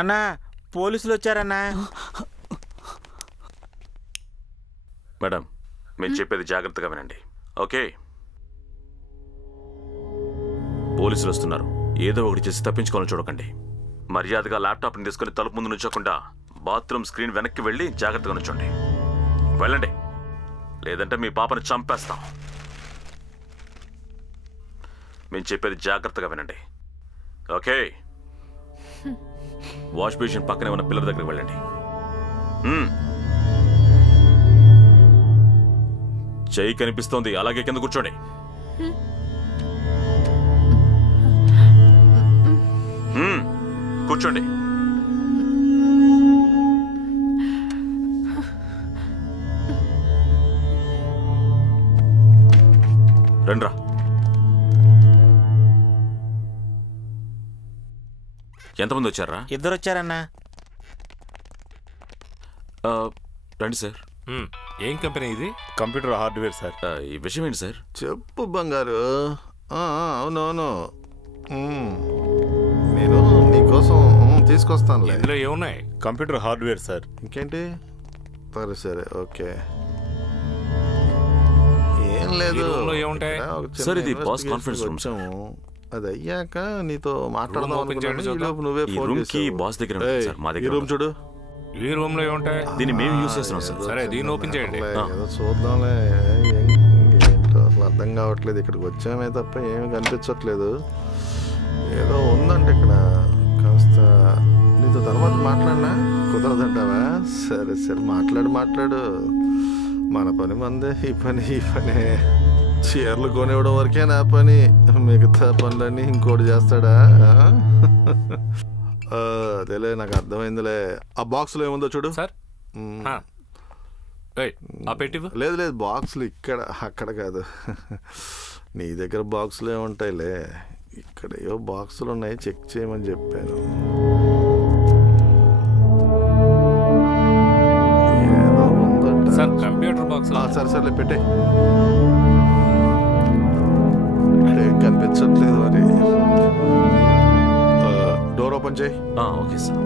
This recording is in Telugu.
అన్నా పోలీసులు వచ్చారన్నా. మేడం మీరు చెప్పేది జాగ్రత్తగా వినండి. ఓకే, పోలీసులు వస్తున్నారు. ఏదో ఒకటి చేసి తప్పించుకోవాలని చూడకండి. మర్యాదగా ల్యాప్టాప్ని తీసుకుని తలుపు ముందు నుంచోకుండా బాత్రూమ్ స్క్రీన్ వెనక్కి వెళ్ళి జాగ్రత్తగా నుంచోండి. వెళ్ళండి, లేదంటే మీ పాపను చంపేస్తాం. మేము చెప్పేది జాగ్రత్తగా వినండి. ఓకే, వాష్ బేసిన్ పక్కనే ఉన్న పిల్లల దగ్గరికి వెళ్ళండి. చెయ్యి కనిపిస్తోంది, అలాగే కింద కూర్చోండి. కూర్చోండి. రండ్రా. ఎంతమంది వచ్చారా? 2 వచ్చారన్నా. రండి సార్. ఏం కంపెనీ ఇది? Computer hardware sir. ఈ విషయం ఏంటి సార్? చెప్పు బంగారు. అవునవును, నేను నీకోసం తీసుకొస్తాను. ఇందులో ఏమున్నాయి? Computer hardware sir. ఇంకేంటి? సరే సరే, ఓకే. ఏం లేదు సార్, ఇది బాస్ కాన్ఫరెన్స్ రూమ్. అది అయ్యాక నీతో మాట్లాడదాం అనుకున్నాను. నువ్వే ఈ రూమ్ కి బాస్ దగ్గర సార్. మా దగ్గర రూమ్ చూడు. ఈ రూమ్ లో ఏముంటాయి? దీన్ని మేము యూజ్ చేస్తున్నాం సార్. సరే, దీన్ని ఓపెన్ చేయండి. ఏదో చూద్దాంలే. ఏంటో అసలు అర్థం కావట్లేదు. ఇక్కడికి వచ్చామే తప్ప ఏమి కనిపించట్లేదు. ఏదో ఉందంటే ఇక్కడ. కాస్త నీతో తర్వాత మాట్లాడినా కుదరదంటావా? సరే సరే, మాట్లాడు. మన పని మందే. ఈ పనే చీరలు కొనివ్వడం వరకే నా పని. మిగతా పనులన్నీ ఇంకోటి చేస్తాడా? అదేలే, నాకు అర్థమైందిలే. ఆ బాక్స్లో ఏముందో చూడు సార్. లేదు లేదు, బాక్సులు ఇక్కడ, అక్కడ కాదు. నీ దగ్గర బాక్సులు ఏముంటాయిలే, ఇక్కడ ఏవో బాక్సులు ఉన్నాయి, చెక్ చేయమని చెప్పాను. ఏదో ఉందంట సార్, కంప్యూటర్ బాక్స్. సరే సరేలే, పెట్టే. ఏం కనిపించట్లేదు మరి. డోర్ ఓపెన్ చేయి. Okay sir.